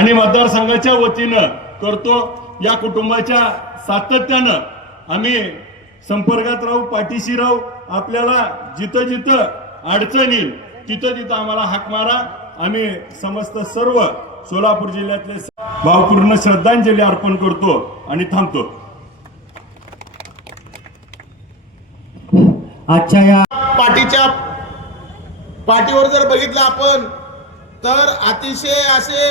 आणि मतदारसंघाच्या वतीनं करतो. या कुटुंबाच्या सातत्यानं आम्ही संपर्कात राहू पाठीशी राहू. आपल्याला जिथं जिथं अडचण येईल तिथं तिथं आम्हाला हाक मारा. आम्ही समस्त सर्व सोलापूर जिल्ह्यातले भावपूर्ण श्रद्धांजली अर्पण करतो आणि थांबतो. आजच्या या पाठीच्या पाठीवर जर बघितलं आपण तर अतिशय असे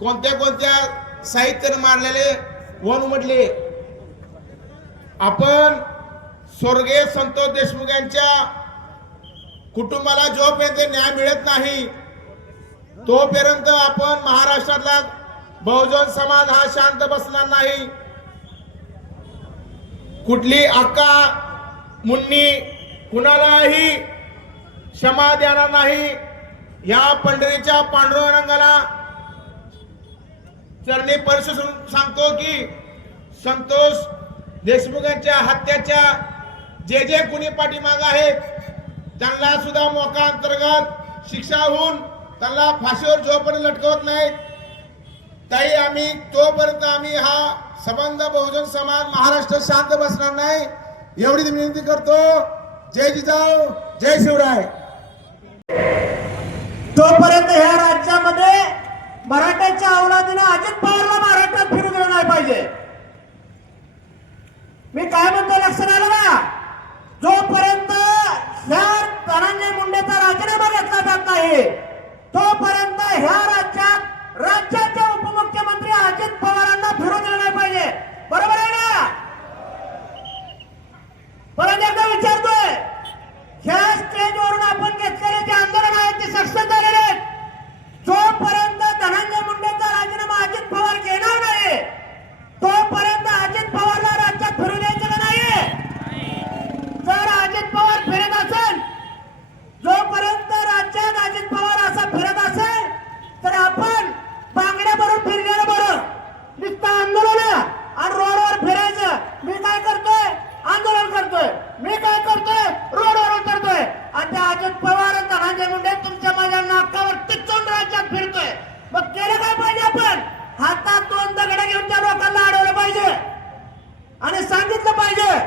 कोणत्या कोणत्या साहित्याने मारलेले वन म्हटले आपण स्वर्गीय संतोष देशमुख यांच्या कुटुंबाला जोपर्यंत न्याय मिळत नाही तोपर्यंत आपण महाराष्ट्रातला बहुजन समाज हा शांत बसणार नाही. कुठली अक्का मुन्नी कुणालाही क्षमा देणार नाही. या पंढरीच्या पांडुरंगाला चरणी परस सांगतो की संतोष देशमुखांच्या हत्याच्या जे जे कुणी पाठीमाग आहेत त्यांना सुद्धा मोका अंतर्गत शिक्षा होऊन त्यांना फाशीवर जोपर्यंत लटकवत नाहीत ताई आम्ही तोपर्यंत आम्ही हा संबंध बहुजन समाज महाराष्ट्र शांत बसणार नाही एवढी विनंती करतो. जय जिजाऊ जय शिवराय. तोपर्यंत ह्या मराठ्याच्या अवलादीनं अजित पवारला महाराष्ट्रात फिरू दिलं नाही पाहिजे मी काय म्हणतो लक्षात आलं ना जोपर्यंत ह्या धनंजय मुंडेचा राजीनामा घेतला जात नाही तोपर्यंत ह्या राज्यात राज्याचे उपमुख्यमंत्री अजित पवारांना फिरू दिलं नाही पाहिजे बरोबर आहे ना परत एकदा विचारतोय ह्या स्टेजवरून आपण घेतलेले जे आंदोलन आहेत ते सक्सेस झालेले आहेत जोपर्यंत धनंजय मुंडेचा राजीनामा अजित पवार घेणार नाही तोपर्यंत अजित पवारला राज्यात फिरू द्यायचं का नाही जर अजित पवार फिरत असेल जोपर्यंत राज्यात अजित पवार असा फिरत असेल तर आपण बांगड्या भरून फिरलेलं बरं नुसतं आंदोलन आणि रोडवर फिरायचं मी काय करतोय आंदोलन करतोय मी काय करतोय रोडवर उतरतोय आणि त्या अजित पवार आणि धनंजय मुंडे तुमच्या माझ्या नाकावर टिचून राज्यात फिरतोय मग केलं काय पाहिजे आपण हातात दोन दगड घेऊन त्या लोकांना अडवलं पाहिजे आणि सांगितलं पाहिजे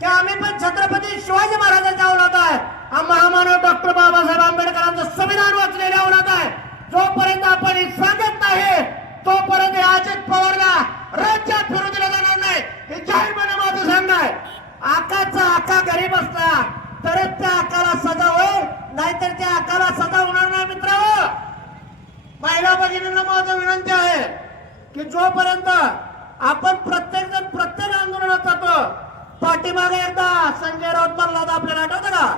की आम्ही पण छत्रपती शिवाजी महाराजांचा अवलाद आहे हा महामानव डॉक्टर बाबासाहेब आंबेडकरांचं संविधान वाचलेले अवलाद आहे जोपर्यंत आपण हे सांगत नाही तोपर्यंत हे अजित पवारला राज्यात फिरू दिलं जाणार नाही हे जाहीरपणे माझं सांगणं आहे आकाचा आका घरी बसला तरच त्या आकाला सजा होईल नाहीतर त्या आकाला सजा होणार नाही मित्र महिला भगिनींना माझं विनंती आहे की जोपर्यंत आपण प्रत्येक जण प्रत्येक आंदोलनात जातो पाठीमागे एकदा संजय राऊत म्हणला होता आपल्याला आठवतं का?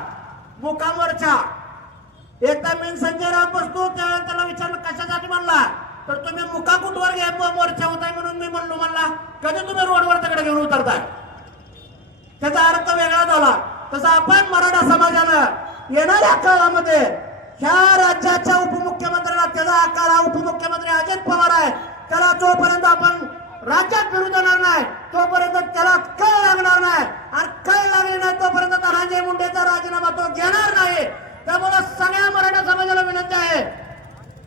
मुकामवरच्या. एकदा मी संजय राऊत बसतो त्यावेळेला त्याला विचारलं कशासाठी म्हणला तर तुम्ही मुका कुठवर घ्या मोर्चा होताय म्हणून मी म्हणलो म्हणला. कधी तुम्ही रोडवर तिकडे घेऊन उतरताय? त्याचा अर्थ वेगळा झाला. तसं आपण मराठा समाजानं येणाऱ्या काळामध्ये ह्या राज्याच्या उपमुख्यमंत्र्याला त्याचा आकार हा उपमुख्यमंत्री अजित पवार आहे. त्याला जोपर्यंत आपण राज्यात फिरू देणार नाही तोपर्यंत त्याला कळ लागणार नाही. आणि कळ लागली नाही तोपर्यंत धनंजय मुंडेचा राजीनामा तो घेणार नाही. त्यामुळे सगळ्या मराठा समाजाला विनंती आहे.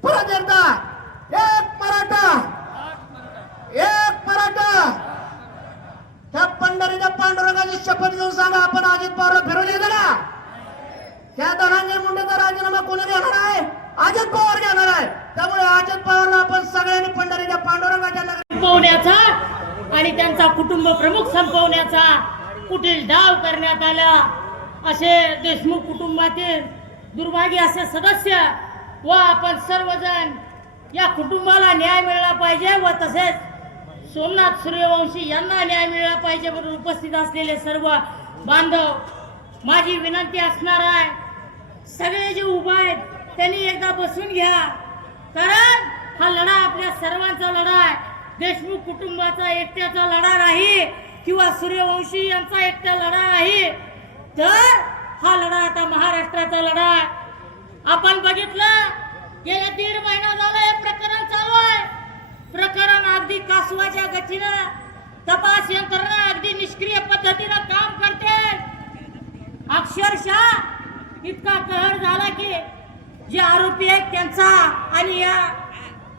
परत एकदा एक मराठा एक मराठा त्या पंढरीच्या पांडुरंगाची शपथ घेऊन सांगा आपण अजित पवारला फिरून येतो ना त्या धनंजय मुंडेचा राजीनामा कोणी घेणार आहे? अजित पवार घेणार आहे. त्यामुळे अजित पवारला आपण सगळ्यांनी पंढरीच्या पांडुरंगाच्या नगरी संपवण्याचा आणि त्यांचा कुटुंब प्रमुख संपवण्याचा कुटील डाव करण्यात आला. असे देशमुख कुटुंबातील दुर्भाग्य असे सदस्य व आपण सर्वजण या कुटुंबाला न्याय मिळाला पाहिजे व तसेच सोमनाथ सूर्यवंशी यांना न्याय मिळाला पाहिजे म्हणून उपस्थित असलेले सर्व बांधव माझी विनंती असणार आहे सगळे जे उभा आहेत त्यांनी एकदा बसून घ्या. कारण हा लढा आपल्या सर्वांचा लढा आहे. देशमुख कुटुंबाचा एकट्याचा लढा नाही किंवा सूर्यवंशी यांचा एकटा लढा नाही. तर हा लढा आता महाराष्ट्राचा लढा आहे. आपण बघितलं गेल्या दीड महिना झाला हे प्रकरण चालू आहे प्रकरण अगदी कासवाच्या गतीनं तपास यंत्रणा अगदी निष्क्रिय पद्धतीनं काम करते. अक्षरशः इतका कहर झाला की जे आरोपी आहेत त्यांचा आणि या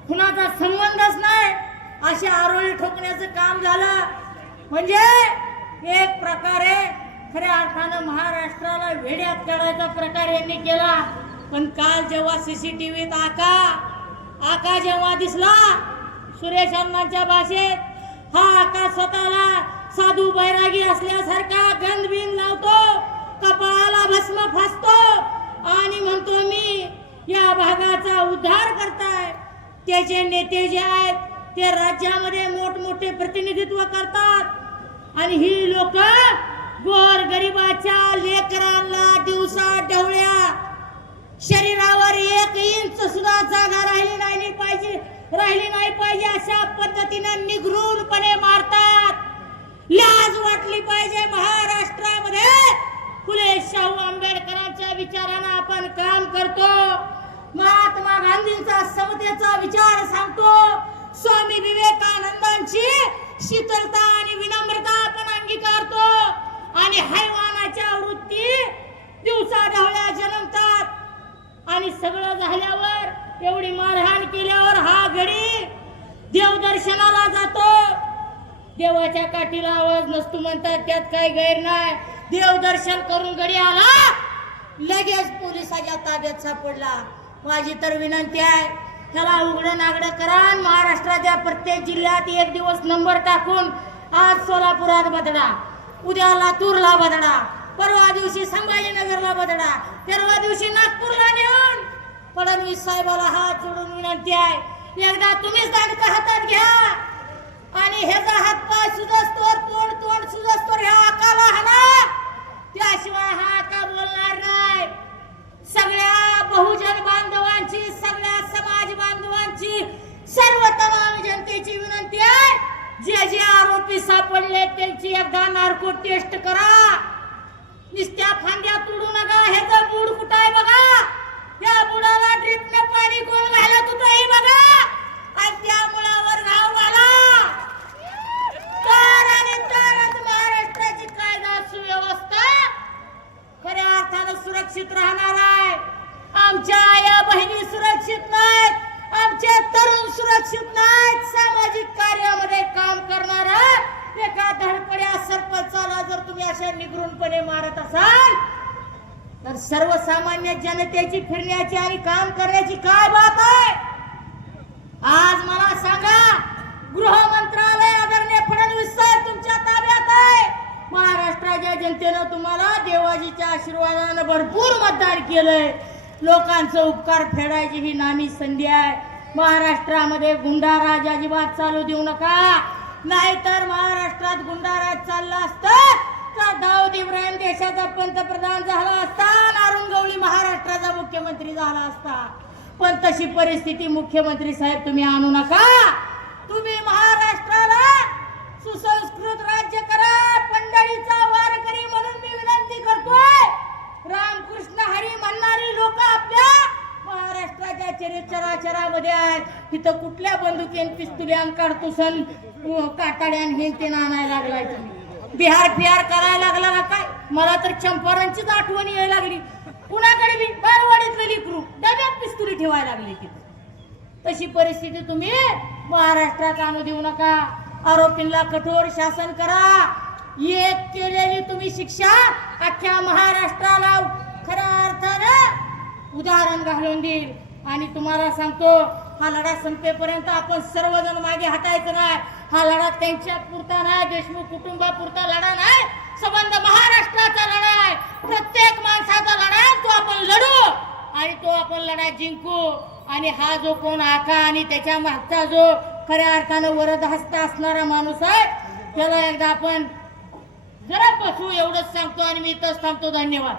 खुनाचा संबंधच नाही असे आरोळी ठोकण्याचं काम झालं. म्हणजे एक प्रकारे खऱ्या अर्थानं महाराष्ट्राला वेड्यात काढायचा प्रकार यांनी केला. पण काल जेव्हा सीसीटीव्हीत आका आका जेव्हा दिसला सुरेश अण्णांच्या भाषेत हा आकाश स्वतःला साधू बैरागी असल्यासारखा गंधबिन लावतो कपाळाला भस्म फासतो आणि म्हणतो मी या भागाचा उद्धार करताय. त्याचे नेते जे आहेत ते राज्यामध्ये मोठमोठे प्रतिनिधित्व करतात. आणि ही लोक गोर गरिबाच्या लेकरांना दिवसा ढवळ्या. शरीरावर एक इंच सुद्धा जागा राहिली नाही पाहिजे. राहिली नाही पाहिजे अशा पद्धतीनं निघरूनपणे मारतात. लाज वाटली पाहिजे महाराष्ट्रामध्ये. फुले शाहू आंबेडकरांच्या विचारानं आपण काम करतो. महात्मा गांधींचा समतेचा विचार सांगतो. स्वामी विवेकानंदांची शीतलता आणि विनम्रता आपण अंगीकारतो. आणि हैवानाच्या वृत्ती दिवसा ढवळ्या जन्मतात. आणि सगळं झाल्यावर एवढी मारहाण देवदर्शनाला जातो. देवाच्या काठीला आवाज नसतो म्हणतात त्यात काही गैर नाही. देवदर्शन करून घडी आला लगेच पोलिसाच्या ताब्यात सापडला. माझी तर विनंती आहे त्याला उघडं नागडं करा महाराष्ट्राच्या प्रत्येक जिल्ह्यात एक दिवस नंबर टाकून आज सोलापुरात बदला. उद्या लातूरला बदला. परवा दिवशी संभाजीनगरला बदला. परवा दिवशी नागपूरला नेऊन फडणवीस साहेबाला हात जोडून विनंती आहे. एकदा तुम्हीच दांडका हातात घ्या. आणि ह्याचा हात पाय सुजस्तोर तोंड तोंड सुजस्तोर ह्या आकाला हाना त्याशिवाय हा आका बोलणार नाही. सगळ्या बहुजन बांधवांची सगळ्या समाज बांधवांची सर्व तमाम जनतेची विनंती आहे जे जे आरोपी सापडले त्यांची एकदा नार्को टेस्ट करा. नुसत्या फांद्या तुडू नका ह्याचा बूड कुठं आहे बघा? या बुडाला ड्रिपनं पाणी कोण घालत होतं हे बघा? सुरक्षित राहणार आहे. आमच्या आया बहिणी सुरक्षित नाहीत. आमचे तरुण सुरक्षित नाहीत. सामाजिक कार्यामध्ये काम करणार एका धडपड्या सरपंचाला जर तुम्ही अशा निगरूनपणे मारत असाल तर सर्वसामान्य जनतेची फिरण्याची आणि काम करण्याची काय बात आहे? आज मला सांगा गृह मंत्रालय आदरणीय फडणवीस साहेब तुमच्या ताब्यात आहे. महाराष्ट्राच्या जनतेनं तुम्हाला देवाजीच्या आशीर्वादानं भरपूर मतदान केलंय. लोकांचं उपकार फेडायची ही नामी संधी आहे. महाराष्ट्रामध्ये गुंडाराज अजिबात चालू देऊ नका. नाहीतर महाराष्ट्रात गुंडाराज चालला असतं. तर दाऊद इब्राहिम देशाचा पंतप्रधान झाला असता नारुण गवळी महाराष्ट्राचा मुख्यमंत्री झाला असता. पण तशी परिस्थिती मुख्यमंत्री साहेब तुम्ही आणू नका. तुम्ही महाराष्ट्राला सुसंस्कृत राज्य करा पंढरीचा वारकरी म्हणून मी विनंती करतोय. रामकृष्ण हरी म्हणणारी लोक आपल्या महाराष्ट्राच्या चरित्राचरामध्ये आहेत. तिथं कुठल्या बंदुकीन पिस्तुल्यान काढतुसन काटाड्यान हे ते आणायला लागलाय तुम्ही. बिहार फिहार करायला लागला काय? मला तर चंपारांचीच आठवण यायला लागली. कुणाकडे बी बारवाडीतलं लिकरू? डब्यात पिस्तुली ठेवायला लागली तिथं. तशी परिस्थिती तुम्ही महाराष्ट्रात आणू देऊ नका. आरोपींना कठोर शासन करा. एक केलेली तुम्ही शिक्षा अख्ख्या महाराष्ट्राला खऱ्या अर्थानं उदाहरण घालून देईल. आणि तुम्हाला सांगतो हा लढा संपेपर्यंत आपण सर्वजण मागे हटायचं नाही. हा लढा त्यांच्या पुरता नाही देशमुख कुटुंबापुरता लढा नाही. संबंध महाराष्ट्राचा लढा आहे प्रत्येक माणसाचा लढा आहे, तो आपण लढू आणि तो आपण लढा जिंकू. आणि हा जो कोण आका आणि त्याच्या मागचा जो खऱ्या अर्थानं वरद हस्त असणारा माणूस आहे त्याला एकदा आपण जरा बसू एवढंच सांगतो आणि मी इथंच थांबतो. धन्यवाद.